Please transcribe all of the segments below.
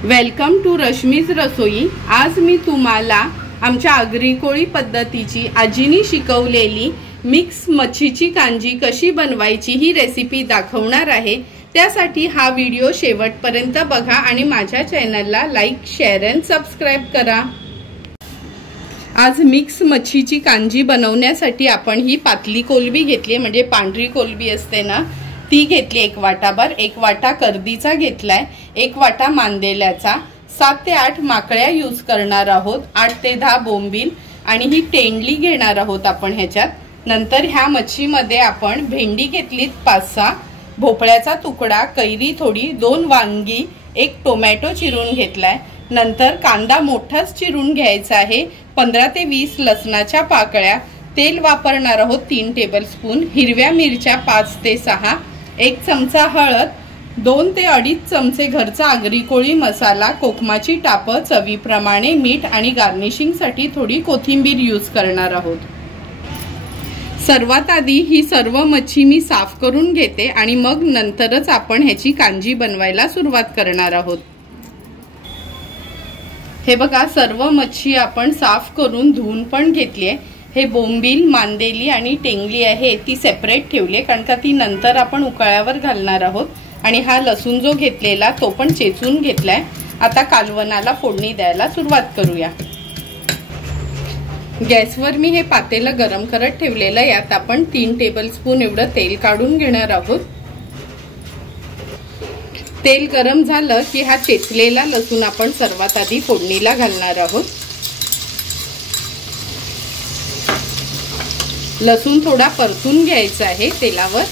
Welcome to Rashmi's रसोई। आज मी तुम्हाला आमच्या आगरी कोळी पद्धतीची आजीनी शिकवलेली मिक्स मच्छीची कांजी कशी बनवायची ही रेसिपी दाखवणार आहे। त्यासाठी हा व्हिडिओ शेवटपर्यंत बघा आणि माझ्या चॅनलला लाईक, शेअर आणि सबस्क्राइब करा। आज मिक्स मच्छीची कांजी बनवण्यासाठी आपण ही पातली कोलंबी घेतली, म्हणजे पांढरी कोलंबी असते ना ती घेतली। एक वाटाभर, एक वाटा कर्दीचा घेतलाय, एक वाटा मांदेल्याचा, 7 ते 8 माकळ्या यूज करणार आहोत, 8 ते 10 बोंबील आणि ही टेंडली घेणार आहोत आपण ह्याच्यात। नंतर ह्या मच्छीमध्ये आपण भेंडी घेतलीत 5-6, भोपळ्याचा तुकडा, कैरी थोडी, 2 वांगी, 1 टोमॅटो चिरून घेतलाय। नंतर कांदा मोठाच चिरून घ्यायचा आहे, 15 ते 20 लसणाच्या पाकळ्या, तेल वापरणार आहोत 3 टेबलस्पून, हिरव्या मिरच्या 5 ते 6, 1 चमचा हळद, 2 ते 2.5 चमचे घरचा आगरी कोळी मसाला, कोकमाची टापं, चवीप्रमाणे मीठ आणि गार्निशिंग साठी थोडी कोथिंबीर यूज करणार आहोत। सर्वात आधी ही सर्व मच्छी मी साफ करून घेते आणि मग नंतरच आपण ह्याची कांजी बनवायला सुरुवात करणार आहोत। हे बघा, सर्व मच्छी आपण साफ करून धुवून पण घेतली आहे। हे बोंबील, मांदेली आणि टेंगली आहे ती सेपरेट ठेवली, कारण का ती नंतर आपण उकळ्यावर घालणार आहोत। आणि हा लसूण जो घेतलेला तो पण चेचून घेतलाय। आता कालवणाला फोडणी द्यायला सुरुवात करूया। गॅसवर मी हे पातेलं गरम करत ठेवलेलं, यात आपण 3 टेबलस्पून एवढं तेल काढून घेणार आहोत। तेल गरम झालं की हा चेचलेला लसूण आपण सर्वात आधी फोडणीला घालणार आहोत। लसूण थोडा परतून घ्यायचा आहे तेलावर।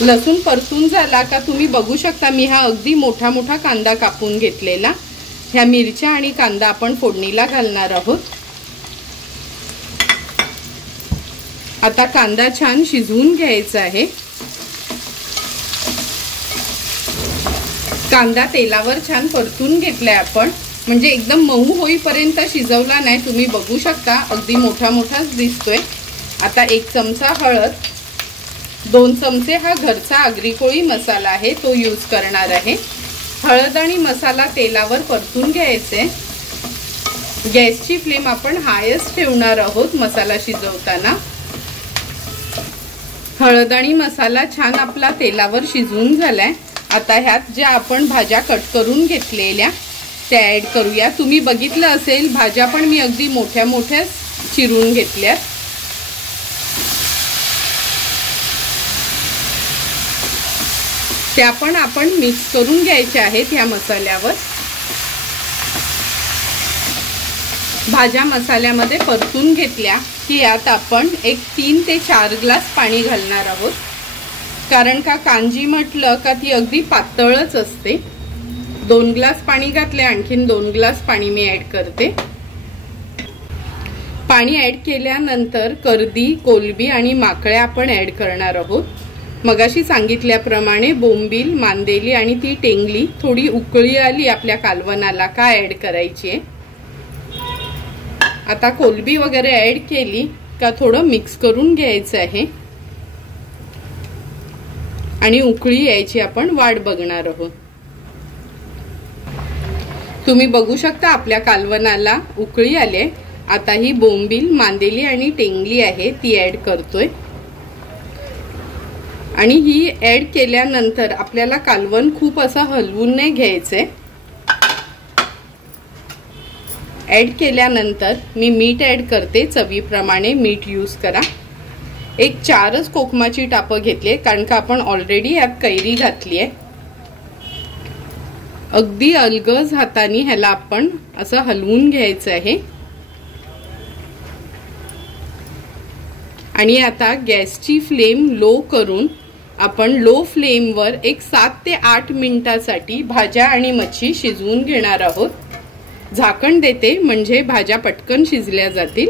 लसूण परतून झाला का तुम्ही बघू शकता मी हा अगदी मोठा मोठा कांदा कापून घेतलेला। ह्या मिरच्या आणि कांदा आपण फोडणीला घालणार आहोत। आता कांदा छान शिजवून घ्यायचा आहे। कांदा तेलावर छान परतून घेतलाय आपण, म्हणजे एकदम मऊ होईपर्यंत शिजवला नाही, तुम्ही बघू शकता अगदी मोठा मोठाच दिसतोय। आता 1 चमचा हळद, 2 चमचे हा घरचा आगरी कोळी मसाला आहे तो यूज करणार आहे। हळद आणि मसाला तेलावर परतून घ्यायचे। गॅसची फ्लेम आपण हायच ठेवणार आहोत मसाला शिजवताना। हळद आणि मसाला छान आपला तेलावर शिजवून झालाय। आता ह्यात ज्या आपण भाज्या कट करून घेतलेल्या त्या ऍड करूया। तुम्ही बघितलं असेल भाज्या पण मी अगदी मोठ्या मोठ्या चिरून घेतल्यात। त्या पण आपण मिक्स करून घ्यायच्या आहेत ह्या मसाल्यावर। भाज्या मसाल्यामध्ये परतून घेतल्या की यात आपण एक 3 ते 4 ग्लास पाणी घालणार आहोत, कारण का कांजी म्हटलं का ती अगदी पातळच असते। 2 ग्लास पाणी घातले, आणखीन 2 ग्लास पाणी मी ऍड करते। पाणी ऍड केल्यानंतर कर्दी, कोलंबी आणि माकळ्या आपण ऍड करणार आहोत। मगाशी सांगितल्याप्रमाणे बोंबील, मांदेली आणि ती टेंगली थोडी उकळी आली आपल्या कालवणाला का ऍड करायची आहे। आता कोलंबी वगैरे ऍड केली का थोडं मिक्स करून घ्यायचं आहे आणि उकळी यायची आपण वाट बघणार आहोत। तुम्ही बघू शकता आपल्या कालवणाला उकळी आली। आता ही बोंबील, मांदेली आणि टेंगली आहे ती ऍड करतोय आणि ही ऍड केल्यानंतर आपल्याला कालवण खूप असं हलवून नाही घ्यायचंय। ऍड केल्यानंतर मी मीठ ऍड करते, चवीप्रमाणे मीठ यूज करा। एक 4च कोकमाची टापं घेतली, कारण का आपण ऑलरेडी यात कैरी घातली आहे। अगदी अलगद हाताने ह्याला आपण असं हलवून घ्यायचं आहे। आणि आता गॅसची फ्लेम लो करून आपण लो फ्लेमवर एक 7 ते 8 मिनिटांसाठी भाज्या आणि मच्छी शिजवून घेणार आहोत। झाकण देते म्हणजे भाज्या पटकन शिजल्या जातील।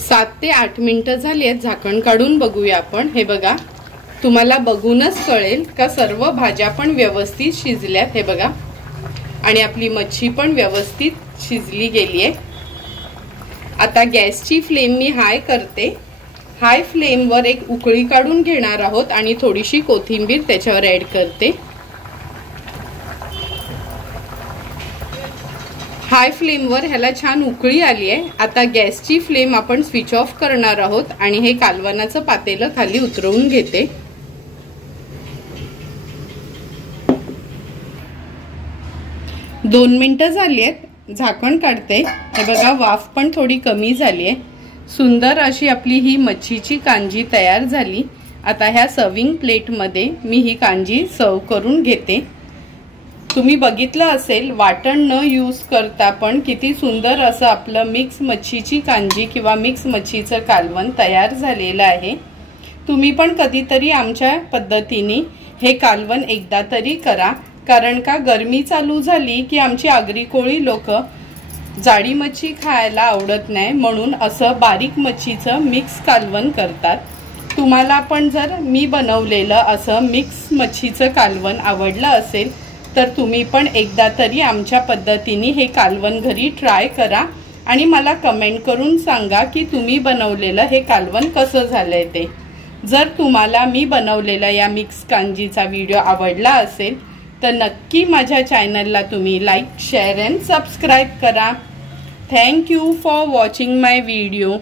7 ते 8 मिनिटं झाली आहेत, झाकण काढून बघूया आपण। हे बघा, तुम्हाला बघूनच कळेल का सर्व भाज्या पण व्यवस्थित शिजल्यात। हे बघा, आणि आपली मच्छी पण व्यवस्थित शिजली गेली आहे। आता गॅसची फ्लेम मी हाय करते हाय फ्लेमवर एक उकळी काढून घेणार आहोत आणि थोडीशी कोथिंबीर त्याच्यावर ऍड करते। हाय फ्लेमवर ह्याला छान उकळी आली आहे। आता गॅसची फ्लेम आपण स्विच ऑफ करणार आहोत आणि हे कालवणाचं पातेलं खाली उतरवून घेते। दोन मिनिटं झाली आहेत, झाकण काढते। हे बघा वाफ पण थोडी कमी झाली आहे। सुंदर अशी आपली ही मच्छीची कांजी तयार झाली। आता ह्या सर्विंग प्लेटमध्ये मी ही कांजी सर्व करून घेते। तुम्ही बघितलं असेल वाटण न यूज करता पण किती सुंदर असं आपलं मिक्स मच्छीची कांजी किंवा मिक्स मच्छीचं कालवण तयार झालेलं आहे। तुम्ही पण कधीतरी आमच्या पद्धतीने हे कालवण एकदा तरी करा, कारण का गरमी चालू झाली की आमची आगरी कोळी लोक जाडी मच्छी खायला आवडत नाही, म्हणून असं बारीक मच्छीचं मिक्स कालवण करतात। तुम्हाला पण जर मी बनवलेलं असं मिक्स मच्छीचं कालवण आवडलं असेल तर तुम्ही पण एकदा तरी आमच्या पद्धतीने हे कालवण घरी ट्राय करा आणि मला कमेंट करून सांगा की तुम्ही बनवलेलं हे कालवण कसं झालंय ते। जर तुम्हाला मी बनवलेला या मिक्स कांजीचा व्हिडिओ आवडला असेल तर नक्की माझ्या चॅनलला तुम्ही लाईक, शेअर अँड सबस्क्राईब करा। Thank you for watching my video.